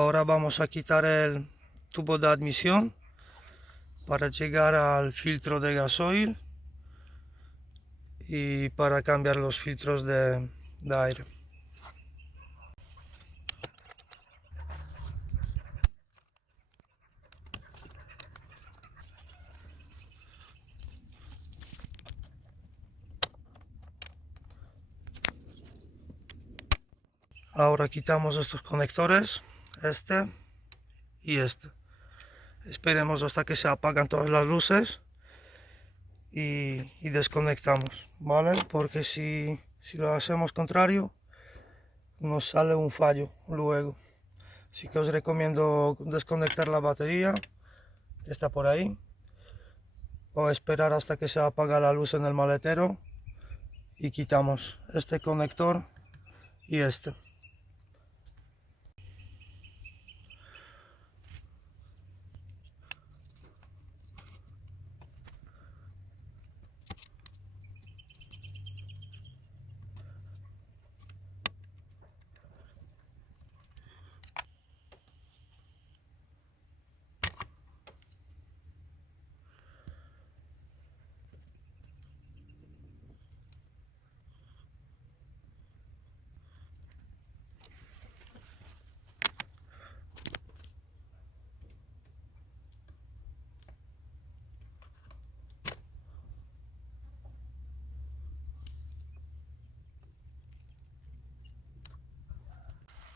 Ahora vamos a quitar el tubo de admisión para llegar al filtro de gasoil y para cambiar los filtros de aire. Ahora quitamos estos conectores, este y este. Esperemos hasta que se apagan todas las luces y desconectamos, ¿vale? Porque si lo hacemos contrario, nos sale un fallo luego. Así que os recomiendo desconectar la batería, que está por ahí, o esperar hasta que se apaga la luz en el maletero y quitamos este conector y este.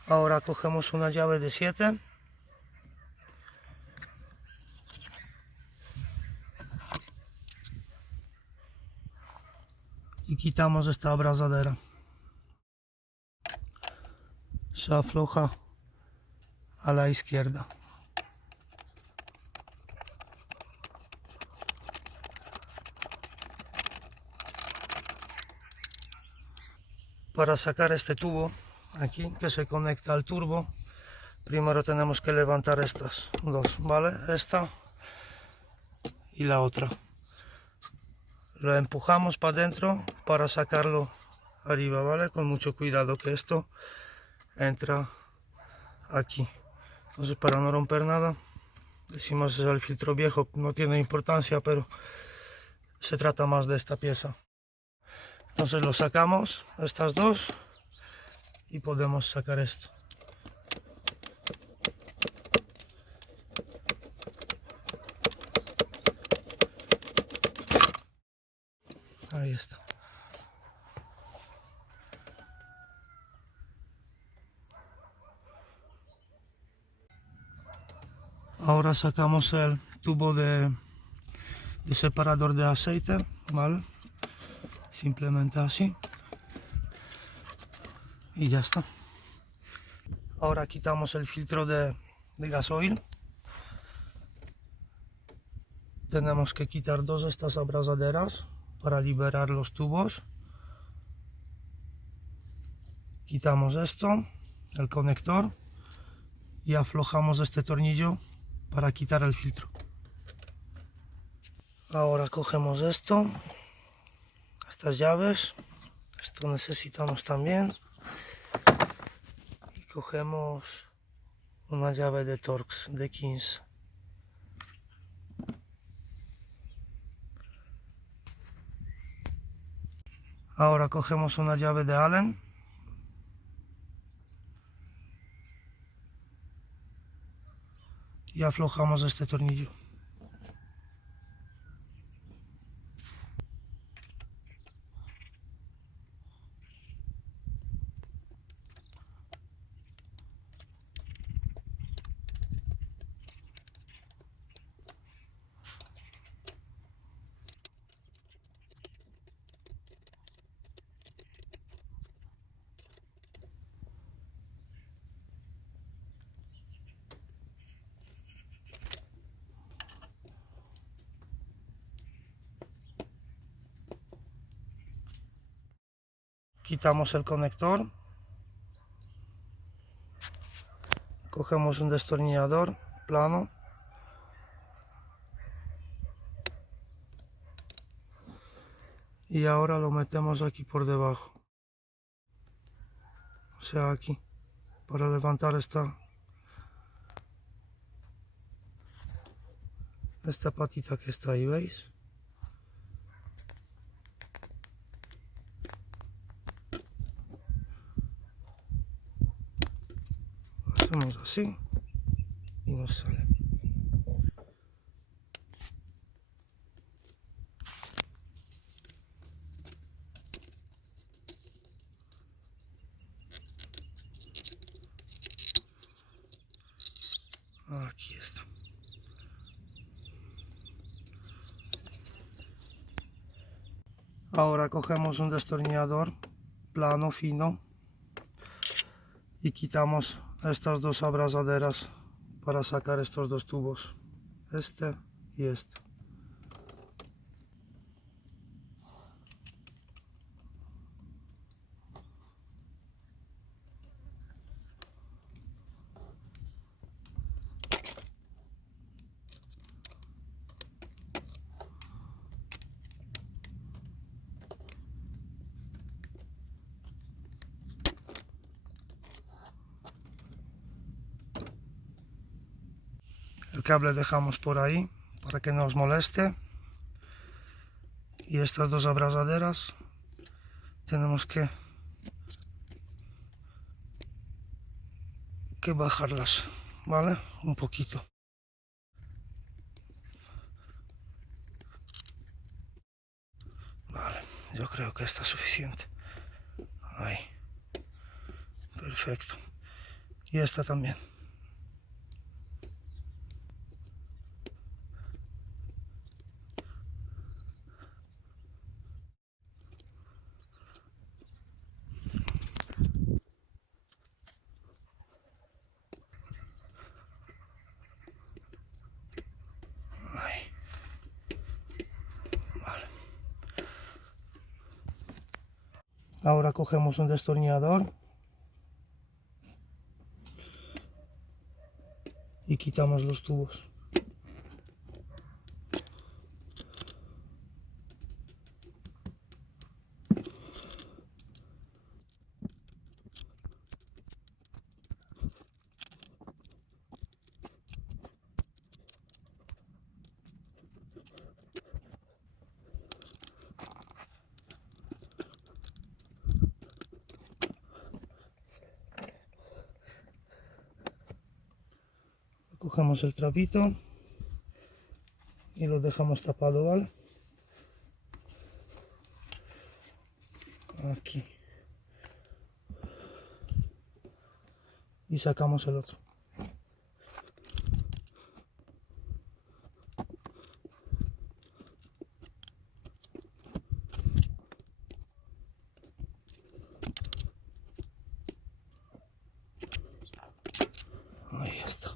Ahora cogemos una llave de 7 y quitamos esta abrazadera. Se afloja a la izquierda. Para sacar este tubo aquí que se conecta al turbo, primero tenemos que levantar estas dos, ¿vale? Esta y la otra. Lo empujamos para adentro para sacarlo arriba, ¿vale? Con mucho cuidado que esto entra aquí. Entonces, para no romper nada, decimos es el filtro viejo, no tiene importancia, pero se trata más de esta pieza. Entonces lo sacamos, estas dos, y podemos sacar esto. Ahí está. Ahora sacamos el tubo de separador de aceite, ¿vale? Simplemente así. Y ya está. Ahora quitamos el filtro de gasoil. Tenemos que quitar dos de estas abrazaderas para liberar los tubos. Quitamos esto, el conector, y aflojamos este tornillo para quitar el filtro. Ahora cogemos esto, estas llaves, esto necesitamos también, y cogemos una llave de Torx de 15. Ahora cogemos una llave de Allen y aflojamos este tornillo. Quitamos el conector, cogemos un destornillador plano y ahora lo metemos aquí por debajo, o sea aquí, para levantar esta esta patita que está ahí, ¿veis? Hacemos así y nos sale. Aquí está. Ahora cogemos un destornillador plano, fino, y quitamos estas dos abrazaderas para sacar estos dos tubos, este y este. El cable dejamos por ahí para que no os moleste, y estas dos abrazaderas tenemos que bajarlas, ¿vale? Un poquito. Vale, yo creo que está suficiente. Ahí. Perfecto. Y esta también. Ahí. Vale. Ahora cogemos un destornillador y quitamos los tubos. Cogemos el trapito y lo dejamos tapado, ¿vale? Aquí. Y sacamos el otro. Ahí está.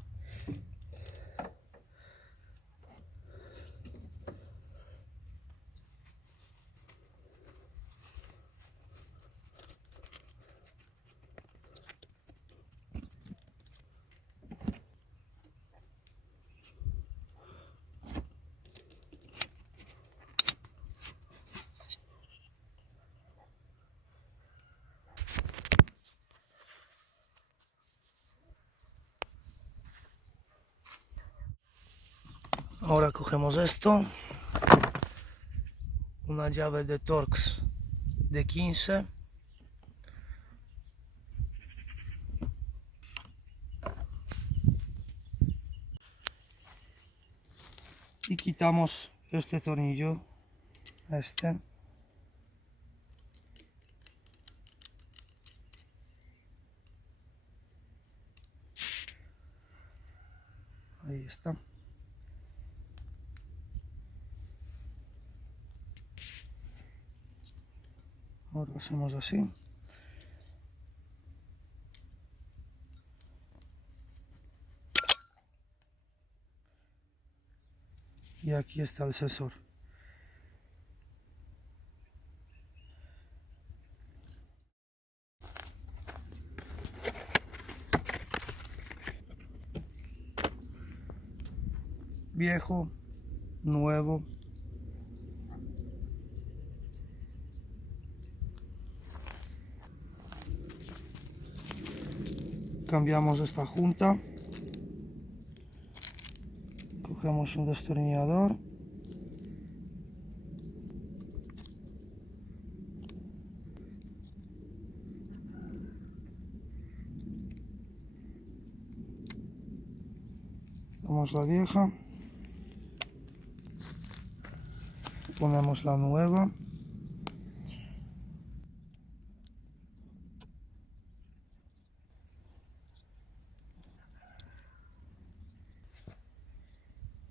Ahora cogemos esto, una llave de Torx de 15, y quitamos este tornillo, este, ahí está. Ahora hacemos así. Y aquí está el sensor. Viejo, nuevo. Cambiamos esta junta. Cogemos un destornillador. Ponemos la vieja. Ponemos la nueva.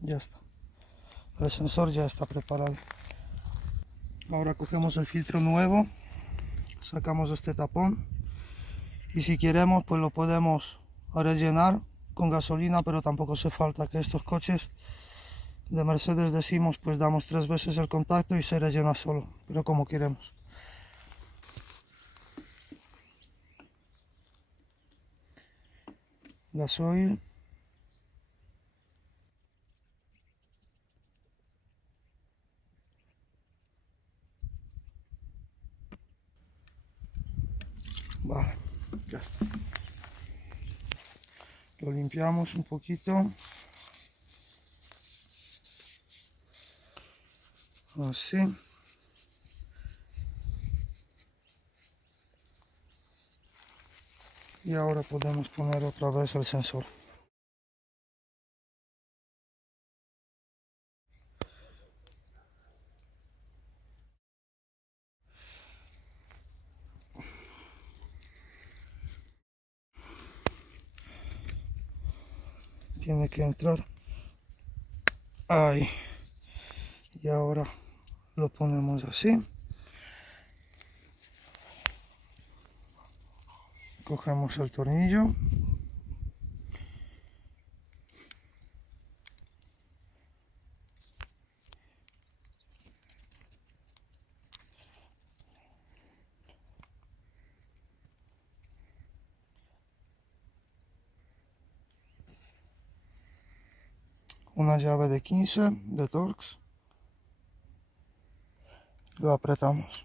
Ya está. El sensor ya está preparado. Ahora cogemos el filtro nuevo, sacamos este tapón y si queremos pues lo podemos rellenar con gasolina, pero tampoco hace falta, que estos coches de Mercedes decimos pues damos 3 veces el contacto y se rellena solo, pero como queremos. Gasoil. Vale, ya está. Lo limpiamos un poquito. Así. Y ahora podemos poner otra vez el sensor. Tiene que entrar ahí. Y ahora lo ponemos así. Cogemos el tornillo. Una llave de 15 de Torx. Lo apretamos.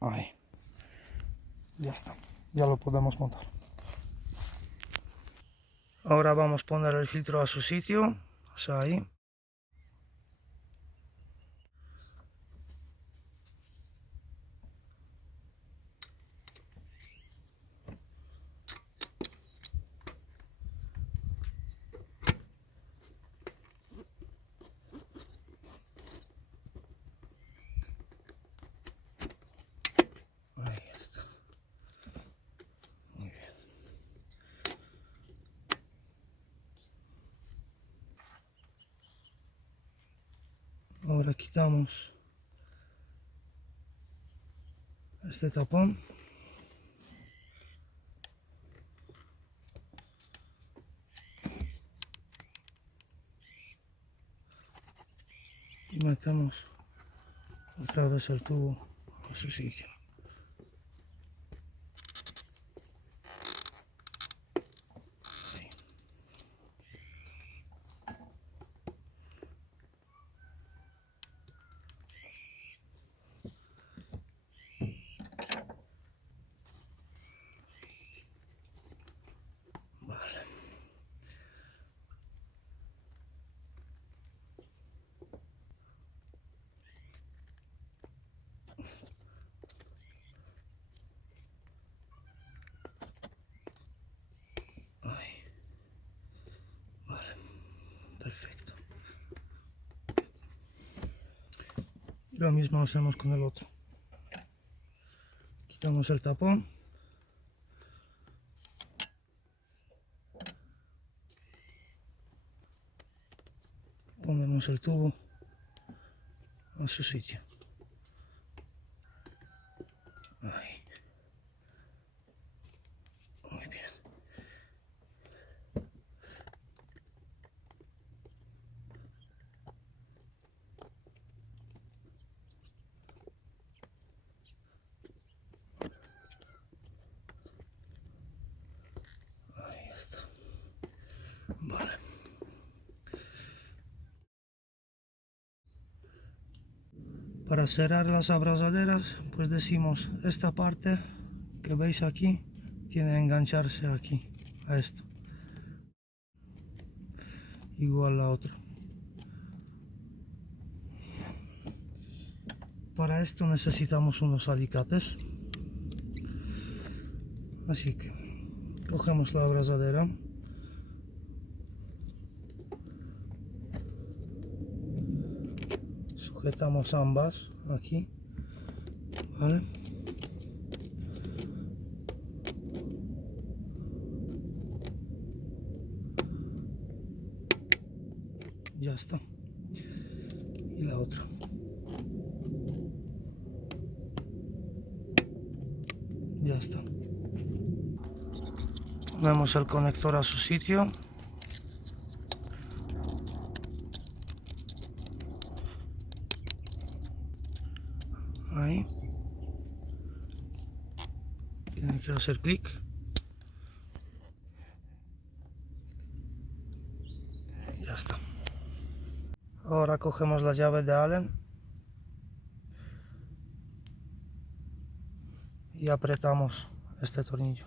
Ahí. Ya está. Ya lo podemos montar. Ahora vamos a poner el filtro a su sitio. O sea, ahí. Ahí está. Muy bien. Ahora quitamos este tapón. Y metemos otra vez el tubo a su sitio. Ahí. Vale. Ahí. Vale. Perfecto. Lo mismo hacemos con el otro. Quitamos el tapón. Ponemos el tubo a su sitio. Ahí. Muy bien. Ahí está. Vale. Para cerrar las abrazaderas, pues decimos esta parte que veis aquí, tiene que engancharse aquí a esto, igual la otra. Para esto necesitamos unos alicates, así que cogemos la abrazadera, sujetamos ambas aquí, ¿vale? Ya está. Y la otra. Ya está. Ponemos el conector a su sitio. Ahí. Tiene que hacer clic. Ya está. Ahora cogemos la llave de Allen y apretamos este tornillo.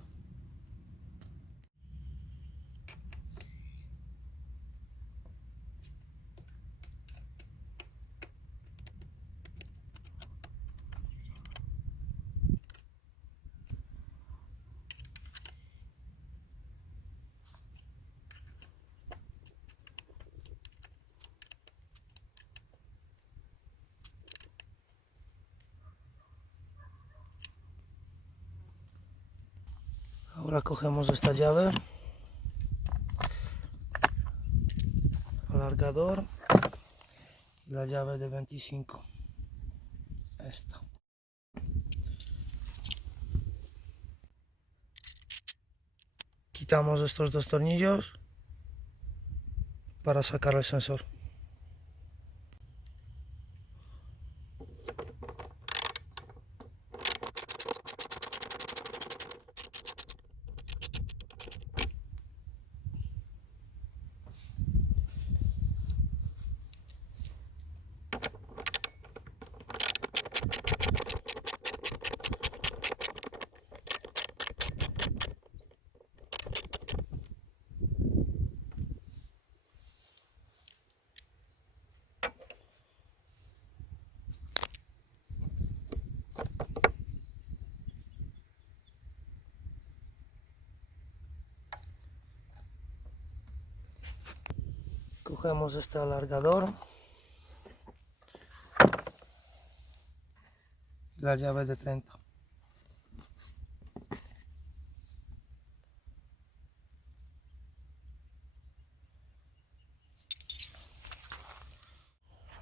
Ahora cogemos esta llave, alargador y la llave de 25. Esta. Quitamos estos dos tornillos para sacar el sensor. Cogemos este alargador y la llave de 30.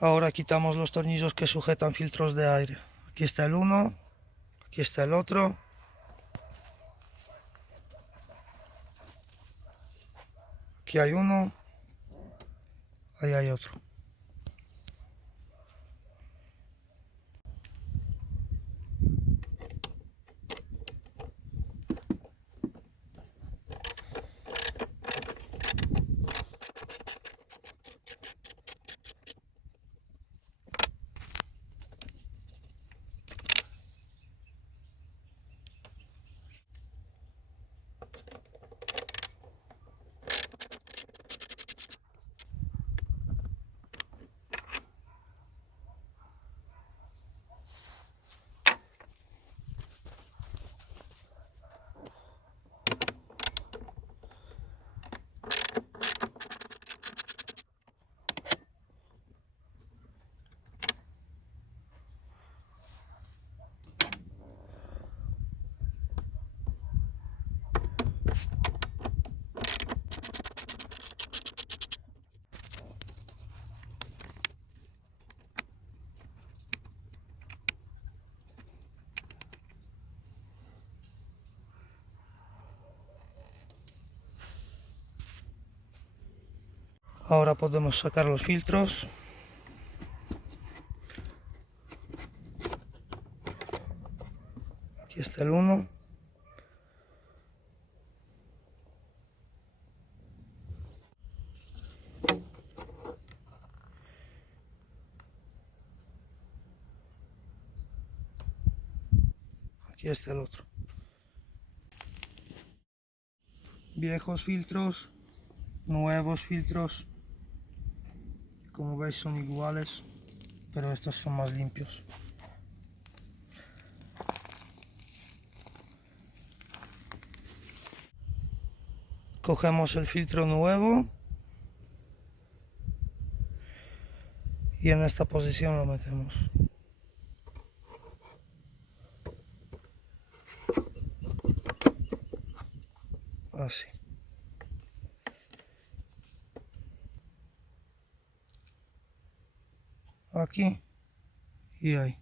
Ahora quitamos los tornillos que sujetan filtros de aire. Aquí está el uno, aquí está el otro. Aquí hay uno, ahí hay otro. Ahora podemos sacar los filtros. Aquí está el 1. Aquí está el otro. viejos filtros, nuevos filtros, como veis son iguales, pero estos son más limpios. Cogemos el filtro nuevo y en esta posición lo metemos. Así. Aquí y ahí.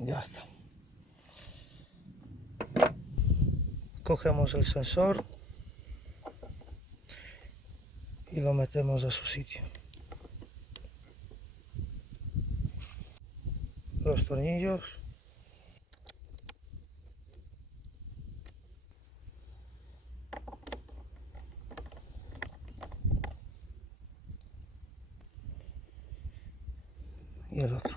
Ya está. Cogemos el sensor y lo metemos a su sitio. Los tornillos. Y el otro.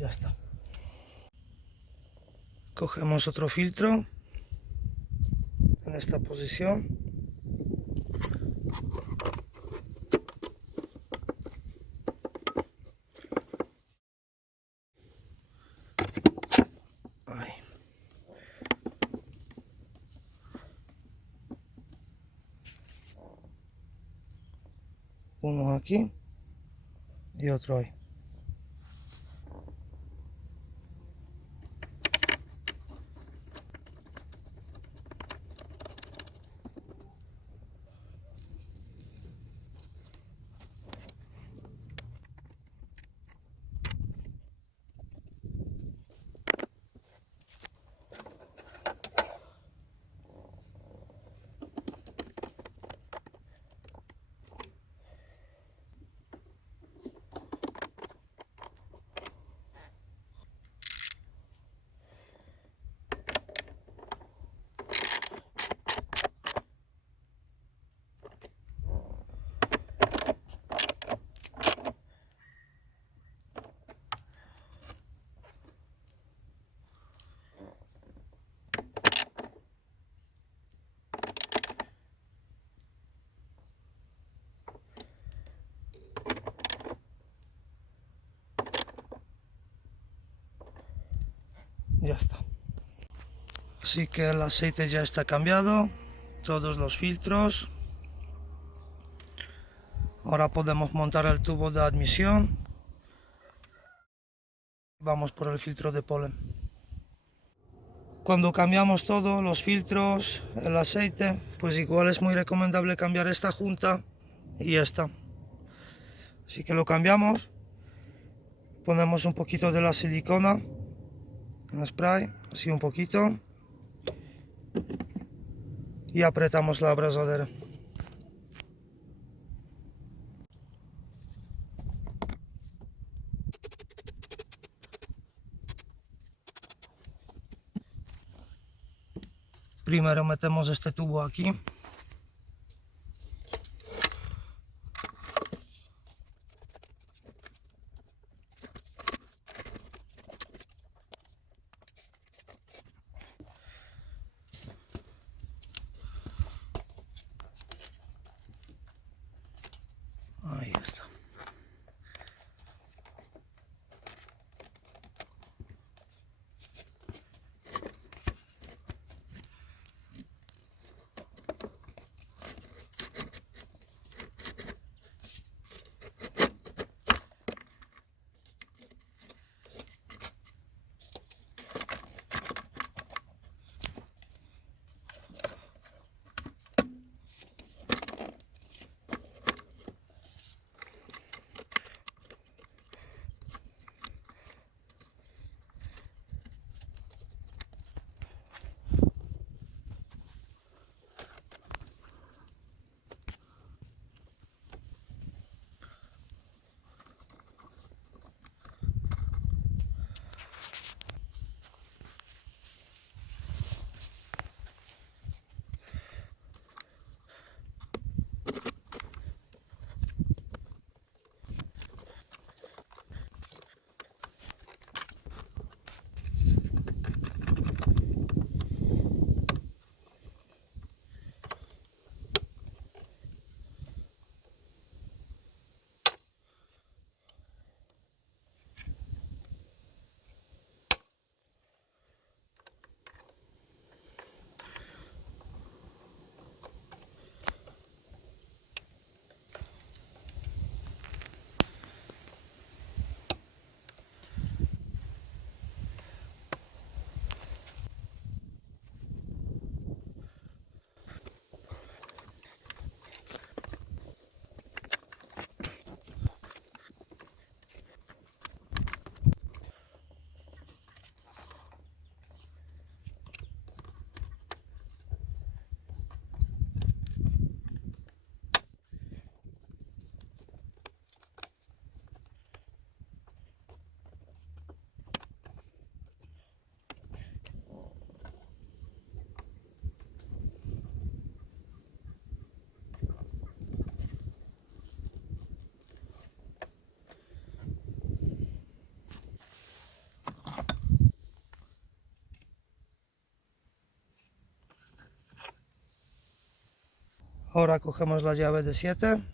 Ya está. Cogemos otro filtro en esta posición. Ahí. Uno aquí y otro ahí. Ya está. Así que el aceite ya está cambiado, todos los filtros. Ahora podemos montar el tubo de admisión. Vamos por el filtro de polen. Cuando cambiamos todo, los filtros, el aceite, pues igual es muy recomendable cambiar esta junta y esta. Así que lo cambiamos, ponemos un poquito de la silicona en spray, así un poquito, y apretamos la abrazadera. Primero metemos este tubo aquí. Ahí está. Ahora cogemos la llave de 7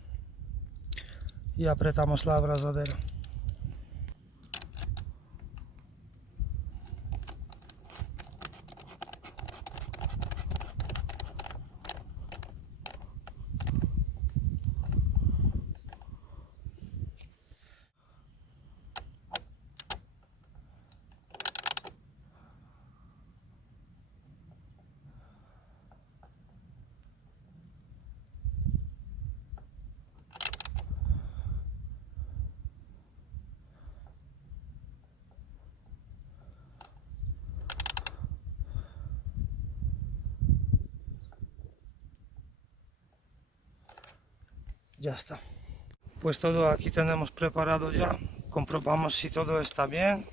y apretamos la abrazadera. Ya está. Pues todo aquí tenemos preparado ya. Comprobamos si todo está bien.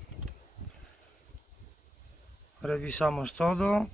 Revisamos todo.